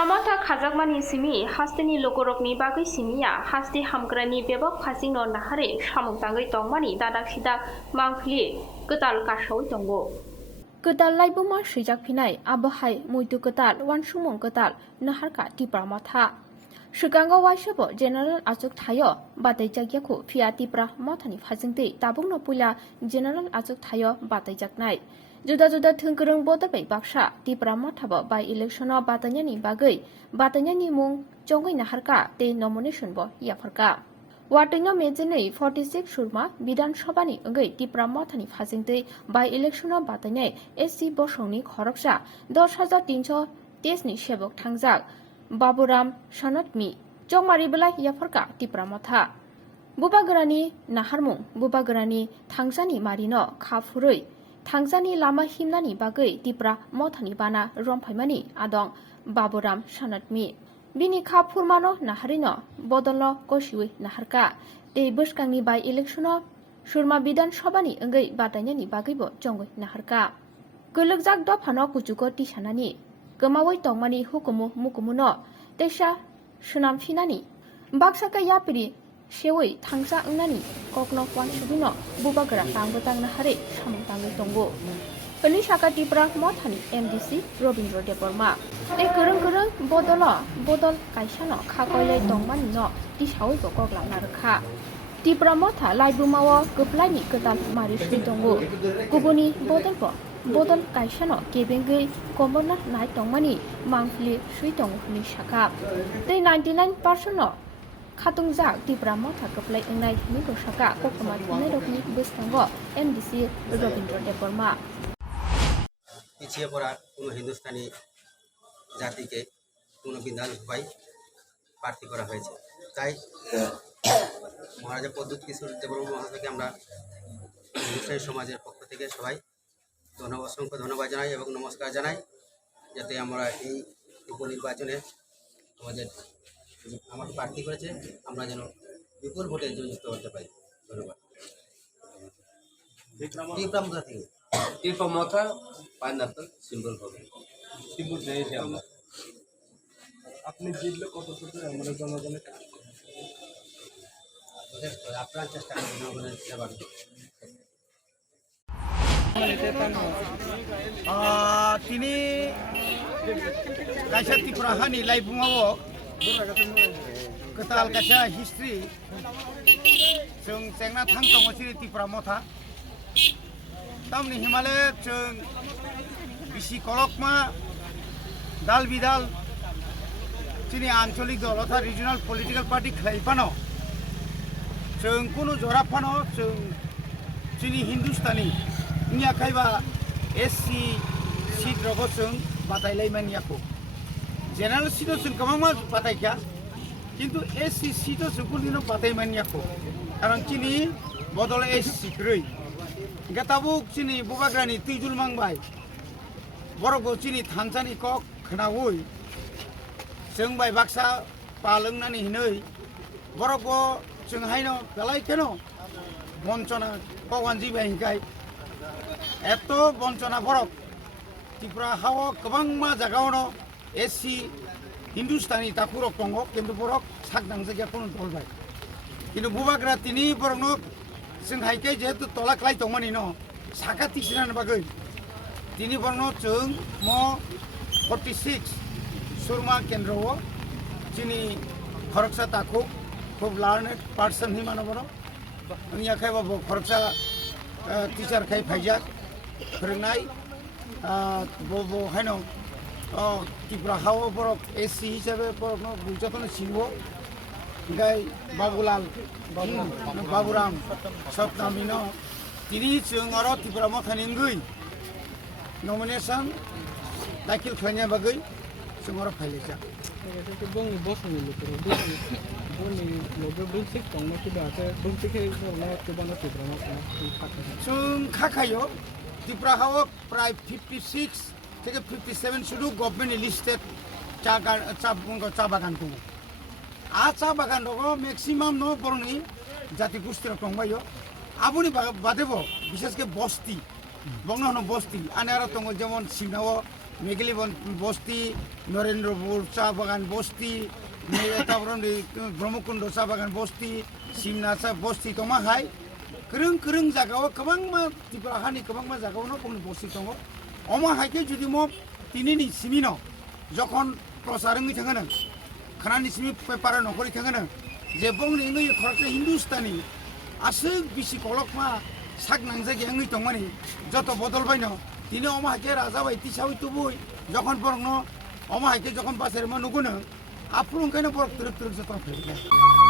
Tipra Motha Khajakmani Simi, Hastini Lokorokni Bagui Simia, Hasti Hamgrani Bebok Hasino Nahare, Shamutangi Tongmani, Dadak Sidak, Mangli, Gutal Kasho Tongo. Gutal Laibuma Shijak Pinai, Abahai, Muitu Gutal, Wan Shumon Gutal, Naharka Tipra Motha. Shuganga Washabo, General Azuk Tayo, Batai Jagyaku, Fia Tipra Mothani Hazingti, Tabung Pula, General Azuk Tayo, Batai Jagnai. Juda-juda thungkurung boda bai baksa Tipra Mothabo by election batanyani bagai batanyani mung chongoi naharka te nomination bo Yapharjakha Watinga mejene 46 surma bidan sabhani ngai Tipra Mothani phasingte by election batanyai SC bosongni khoroksa 10330 ni sebok thangjak Baburam Sanatmi Chongmari belai Yapharjakha Tipra Motha Bubagrani naharmung Bubagrani thangsani marino khafurui Thangsani lama himnani bagai Tipra Mothani bana romphaimani adong Baburam Sanatmi bini kha phurmano naharino bodolo koshiwi naharka te buskangni by electiono surma bidan sabhani ngai batanyani bagaibo chongoi naharka gulugjak dophano kuchuko tisanani gomawai tongmani hukumu mukumuno tesha sunamfinani baksaka yapiri Sheway Tangsa Nani, Kokno Wansubino, Bubagra, Tangotang Nahare, Shamutangi Tongo. Penishaka Tipra Mothani, MDC, Robindro de Borma. A Kurung Bodola, Bodol Kaishano, Kakole Dongmanino, Dishawigo Gogla Naraka. Tipra Motha, Laibumawa, Kuplai, Kutal Marish Tongo. Kubuni, Bodolpo, Bodol Kaishano, Kebengi, Komona Night Dongmani, Mangli, Sweetong Nishaka. The 99% Khatungjak Tipra Motha Kuplai Wgngnai Mikoshaka Kokoma Nerokni Bustango MDC Robindro de Borma পিছিয়ে পড়া কোনো হিন্দুস্তানি জাতিকে কোনো বিধান সভায় প্রার্থী করা হয়েছে তাই মহারাজা পদ্ধতি কিশোর দেববর্মা মহাশয়কে আমরা হিন্দুস্তানি সমাজের পক্ষ থেকে সবাই অসংখ্য ধন্যবাদ জানাই এবং নমস্কার জানাই যাতে আমরা এই উপনির্বাচনে আমাকে প্রার্থী করেছে আমরা যেন বিপুল ভোটে জয়যুক্ত হতে পারি ধন্যবাদ টিপ্রা মোথা থেকে Tipra Motha পাইনাপল সিম্বল হবে সিম্বল দিয়েছি আমরা আপনি জিতলে কত ফুটে আমাদের জনগণের আপনার চেষ্টা করে জনগণের সেবা তিনি kaisa Tipra hani lai bungawo ketal kaisa history जों जेंना थां दङ सिरि Tipra Motha tamni Himalaya जों bisi kolokma dal bidal chini आंचलिक दल अर्थात रिजनल पलिटिकल पार्टी खाइफानो जों कुनु जराफानो जों chini हिंदुस्तानी निया खाइबा एससी सीट रगो जों बातायलायमानि याखौ जेनारेल सीटो जों गोबां बातायखा किन्तु एससी सीटो जों कुनु बातायमानि याखौ कारण chini बदल एससी ख्रै गताबुक chini बुबाग्रानि तुइजुल मांबाय बरगो chini थानसानि कक खनावै जों बाय बाक्सा पालोंनानि हिनै बरगो जों हायनो गलायखेनो बंचना कवानजि बायखाय एत बंचना बरक Tipra hawa गोबां मा जागावनो एससी हिंदुस्तानी ताकुरक दङ किन्तु बरक सागदां जायगा कोन दलबाय किन्तु बुबाग्रा तिनि बरनो जों हायके जेहेतु तलाख्लाय दंमानि न साका तिसिनान बागै तिनि बरनो जों म 46 सुरमा केन्द्रव जिनि खरकसा ताकु खूब लार्नेड पार्सन हि मानो बरो निया खायबा खरकसा टीचर खाय फायजाक फोरोंनाय बो हायनो Tipra hawa borok एससी हिसाबै बरकनो बुजातनो सिनबो गाय बाबुलाल बाबुराम सपनामिनो तिनि जों आरो Tipra Mothani ngै नमिनेशन दाखिल खालामनाय बागै जों आरो फाइलेजा बंनि बसनि लोगो बंनि लोगो बुंसिक दंना किबा आरो बुंसिकै दंना गोबां Tipra Motha जों खाखायो Tipra hawa प्राय 56 থেকে 57 শুধু গভর্নমেন্ট লিস্টেড চা বাগান দङ চা বাগান দङ ম্যাক্সিমাম ন বরনি জাতি গোষ্ঠীর দंबायो আবুনি বাদেব বিশেষ করে বস্তি বংন বস্তি আনে আর দङ যেমন সিংনাও মেঘলি বস্তি নরেন্দ্রপুর চা বাগান বস্তি তারপর ব্রহ্মকুণ্ড চা বাগান বস্তি সিমনা চা বস্তি দमा हाय गोरों गोरों जागाव गोबां त्रिपुरा हानि गोबां जागावनो बुंनो बस्ति दङ अमा हायके जुदि म दिनैनि सिमिनो যখন প্রচারঙ্গি থাকেন খানানি সিমি পেপারে নকরি থাকেন যে বংনি নই খরচে হিন্দুস্তানি আসে বিসি কলকমা সাক নাংজাগি আঙ্গি দংমানি যত বদল বাইনো দিনে অমা হাইকে রাজা বাই তিসাউই তুবুই যখন বরং অমা হাইকে যখন বাসের মা নুগুনো আফ্রু ওंखायनो बर तुरुक तुरुक जतन फैबाय